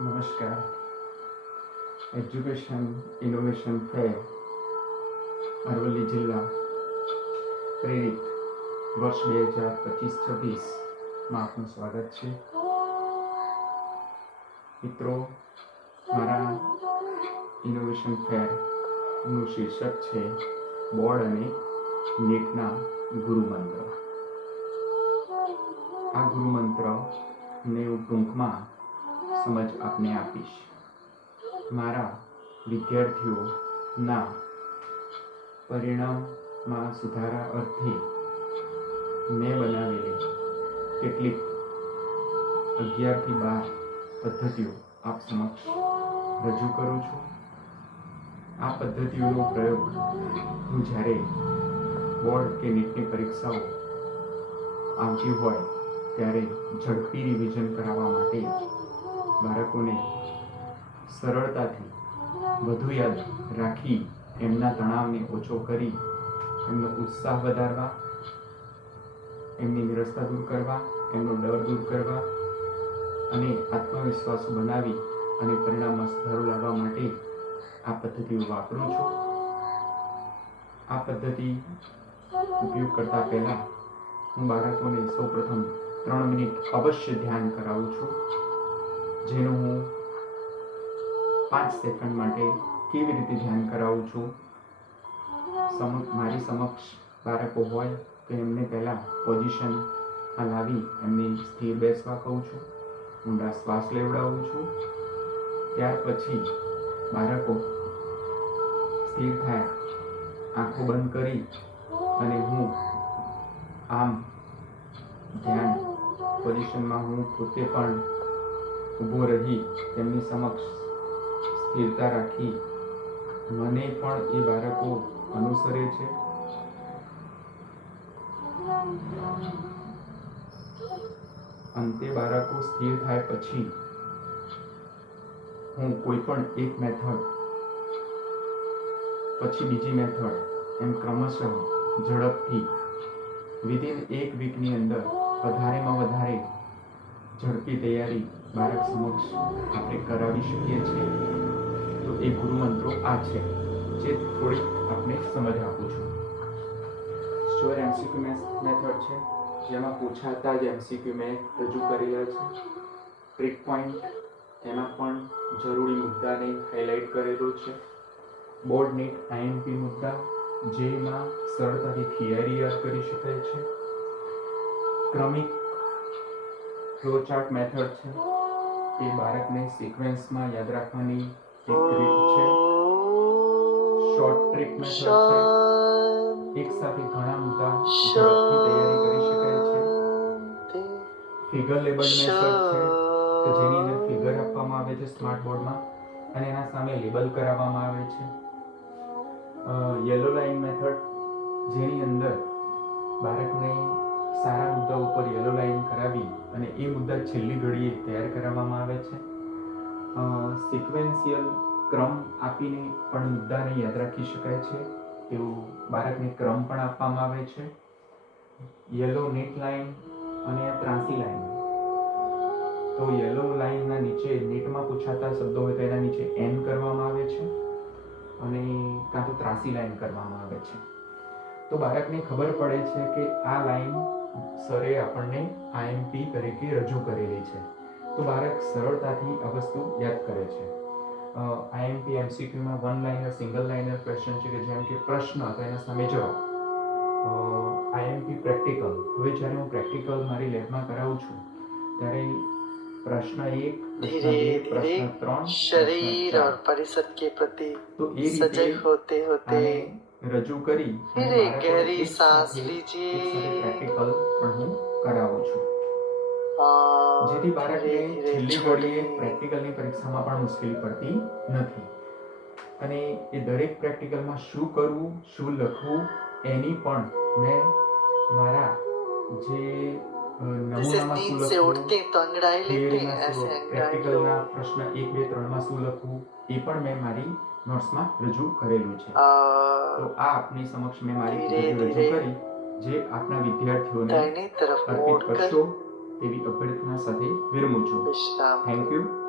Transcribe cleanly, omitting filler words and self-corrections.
નમસ્કાર. Education innovation ફેર અરવલ્લી જિલ્લા પ્રેરિત વર્ષ 2025-26માં આપનું સ્વાગત છે. મિત્રો, મારા ઇનોવેશન ફેરનું શીર્ષક છે બોર્ડ અને નીટના ગુરુમંત્ર. આ ગુરુમંત્રને હું ટૂંકમાં સમજ આપને આપીશ. મારા વિદ્યાર્થીઓના પરિણામમાં સુધારા અર્થે મેં બનાવેલી કેટલીક 11 થી 12 પદ્ધતિઓ આપ સમક્ષ રજૂ કરું છું. આ પદ્ધતિઓનો પ્રયોગ હું જ્યારે બોર્ડ કે નીટની પરીક્ષાઓ આવતી હોય ત્યારે ઝડપી રિવિઝન કરાવવા માટે બાળકોને સરળતાથી વધુ યાદ રાખી એમના તણાવને ઓછો કરી એમનો ઉત્સાહ વધારવા, એમની નિરસતા દૂર કરવા, એમનો ડર દૂર કરવા અને આત્મવિશ્વાસ બનાવી અને પરિણામમાં સુધારો લાવવા માટે આ પદ્ધતિઓ વાપરું છું. આ પદ્ધતિ ઉપયોગ કરતા પહેલા હું બાળકોને સૌપ્રથમ 3 મિનિટ અવશ્ય ધ્યાન કરાવું છું, જેનું હું 5 સેકન્ડ માટે કેવી રીતે ધ્યાન કરાવું છું. મારી સમક્ષ બાળકો હોય તો એમને પહેલાં પોઝિશનમાં લાવી એમને સ્થિર બેસવા કહું છું, ઊંડા શ્વાસ લેવડાવું છું. ત્યાર પછી બાળકો સ્થિર થાય, આંખો બંધ કરી અને હું આમ ધ્યાન પોઝિશનમાં હું પોતે પણ ઊભો રહી તેમની સમક્ષ સ્થિરતા રાખી મને પણ એ બાળકો અનુસરે છે. અંતે બાળકો સ્થિર થાય પછી હું કોઈ પણ એક મેથડ પછી બીજી મેથડ એમ ક્રમશઃ ઝડપથી વિધિન 1 વીકની અંદર વધારેમાં વધારે ઝડપી તૈયારી બાળક સમક્ષ આપણે કરાવી શકીએ છીએ. તો એ ગુરુમંત્રો આ છે, જે થોડીક આપણે સમજ આપું છું. સ્ટોર એમસીક્યુ મેથડ છે, જેમાં પૂછાતા જ એમસીક્યુ મેં રજૂ કરેલા છે. ટ્રિક પોઈન્ટ, એમાં પણ જરૂરી મુદ્દાને હાઇલાઇટ કરેલો છે. બોર્ડ નીટ આઈએમપી મુદ્દા, જેમાં સરળતાથી થિયરી યાદ કરી શકાય છે. ક્રમિક ફ્લોચાર્ટ મેથડ છે, એ બાળકને સિક્વન્સમાં યાદ રાખવાની એક રીત છે. શોર્ટ ટ્રિક મેથડ છે, એક સાથે ઘણા મુદ્દા ઝડપથી તૈયારી કરી શકાય છે. ફિગર લેબલ મેથડ છે, કે જેની અંદર ફિગર આપવામાં આવે છે સ્માર્ટ બોર્ડમાં અને એના સામે લેબલ કરાવવામાં આવે છે. યલો લાઇન મેથડ, જેની અંદર બાળકને સારા મુદ્દા ઉપર યલો લાઇન કરાવી અને એ મુદ્દા છેલ્લી ઘડીએ તૈયાર કરાવવામાં આવે છે. સિક્વેન્શિયલ ક્રમ આપીને પણ મુદ્દાને યાદ રાખી શકાય છે, એવું બાળકને ક્રમ પણ આપવામાં આવે છે. યલો નેટ લાઇન અને ત્રાંસી લાઇન, તો યલો લાઇનના નીચે નેટમાં પૂછાતા શબ્દો હોય તો એના નીચે એન કરવામાં આવે છે અને કાં તો ત્રાંસી લાઇન કરવામાં આવે છે. તો બાળકને ખબર પડે છે કે આ લાઇન સરે આપણને આઈએમપી તરીકે રજૂ કરેલી છે, તો બાળક સરળતાથી આ વસ્તુ યાદ કરે છે. આઈએમપી એમસીક્યુમાં 1 લાઇનર સિંગલ લાઇનર ક્વેશ્ચન છે, કે જેમ કે પ્રશ્ન તો એના સામે જવાબ. આઈએમપી પ્રેક્ટિકલ, હવે જ્યારે હું પ્રેક્ટિકલ મારી લેબમાં કરાવું છું ત્યારે प्रश्न 1, प्रश्न 2, प्रश्न 3, शरीर और परिसर के प्रति सजग होते होते रजू करी फिर एक गहरी सांस लीजिए प्रैक्टिकल પણ હું કરાવું છું, જેથી બાળકને છેલ્લી ઘડીએ પ્રેક્ટિકલની પરીક્ષામાં પણ મુશ્કેલી પડતી નથી. અને એ દરેક પ્રેક્ટિકલમાં શું કરવું, શું લખવું એની પણ મેં મારા જે નમૂનામાં શું લખવું, પ્રેક્ટિકલના પ્રશ્ન 1, 2, 3 માં શું લખવું એ પણ મેં મારી નોટ્સમાં રજૂ કરેલું છે. તો આ આપની સમક્ષ મેં મારી પદ્ધતિ રજૂ કરી, જે આપના વિદ્યાર્થીઓને અર્પિત કરશો. તેવી અભ્યર્થના સાથે વિરમું છું. વિશ્રામ. Thank you.